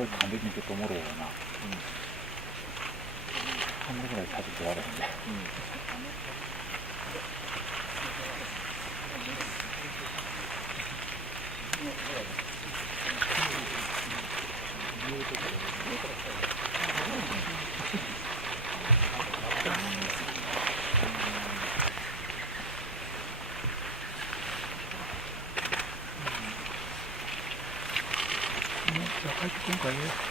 그걸 다 느끼니까 또 모르구나. 한국에 사실 좋아하는데. 자, 갈줄 건가요?